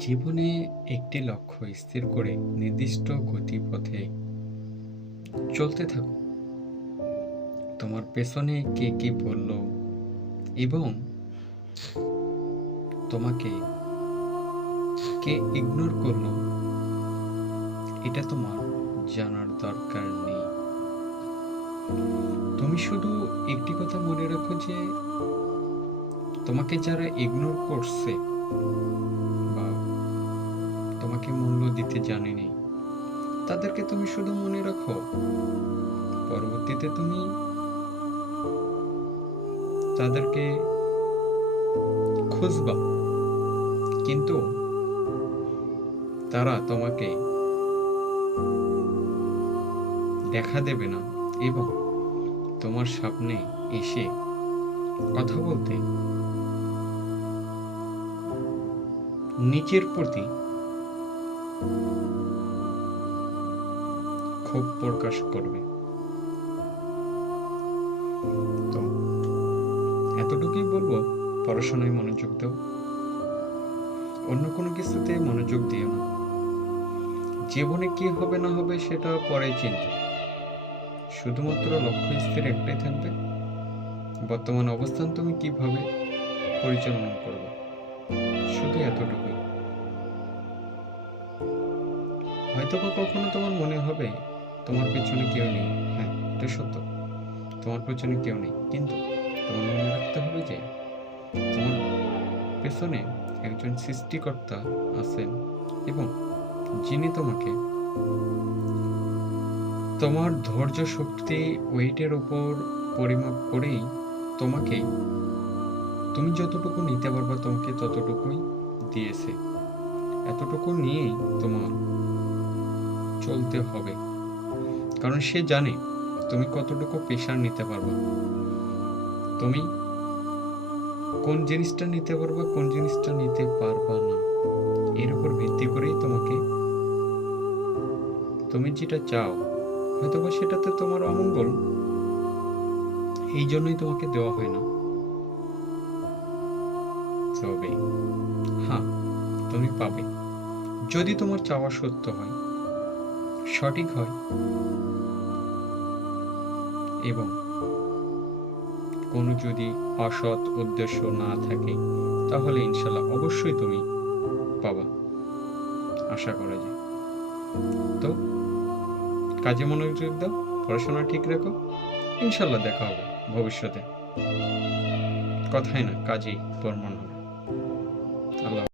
জীবনে একটি লক্ষ্য স্থির করে নির্দিষ্ট গতিপথে চলতে থাকো। তোমার পেছনে কে কি বলল এবং তোমাকে কে ইগনোর করল, এটা তোমার জানার দরকার নেই। তুমি শুধু একটি কথা মনে রাখো যে তোমাকে যারা ইগনোর করছে বা তোমাকে মূল্য দিতে জানেনি। তাদেরকে তুমি শুধু মনে রাখো। পরবর্তীতে তুমি তাদেরকে খুঁজবা। কিন্তু তারা তোমাকে দেখা দেবে না এবং তোমার সামনে এসে কথা বলতে নিজের প্রতি ক্ষোভ প্রকাশ করবে। তো, এতটুকুই বলব, পড়াশোনায় মনোযোগ দাও। অন্য কোনো কিছুতে মনোযোগ দিও না। জীবনে কি হবে না হবে সেটা পরে চিন্তা। শুধুমাত্র লক্ষ্য স্থির একটাই থাকবে। বর্তমান অবস্থান তুমি কীভাবে পরিচালনা করবে? শুধু এতটুকুই। হয়তো বা কখনো তোমার মনে হবে, তোমার পেছনে কেউ নেই। হ্যাঁ এটা সত্য। তোমার পেছনে কেউ নেই। কিন্তু তোমার মনে রাখতে হবে যে, তোমার পেছনে একজন সৃষ্টিকর্তা আছেন এবং যিনি তোমাকে তোমার ধৈর্য শক্তি ওয়েটের উপর পরিমাপ করেই তোমাকে তুমি যতটুকু নিতে পারবে তোমাকে ততটুকুই দিয়েছে। এতটুকু নিয়েই তোমার চলতে হবে। কারণ সে জানে তুমি কতটুকু প্রেশার নিতে পারবে। তুমি কোন জিনিসটা নিতে পারবা, কোন জিনিসটা নিতে পারবা না। এর উপর ভিত্তি করেই তোমাকে তুমি যেটা চাও, হয়তোবা সেটাতে তোমার অমঙ্গল। এই জন্যই তোমাকে দেওয়া হয় না। তবে হ্যাঁ তুমি পাবে। যদি তোমার চাওয়া সত্য হয়, সঠিক হয় এবং কোনো যদি অসৎ উদ্দেশ্য না থাকে, তাহলে ইনশাল্লাহ অবশ্যই তুমি পাবা। আশা করা যায়। তো, কাজে মনোযোগ দাও পড়াশোনা ঠিক রাখো। ইনশাল্লাহ দেখা হবে ভবিষ্যতে। কথাই না, কাজেই প্রমাণ হবে। আল্লাহ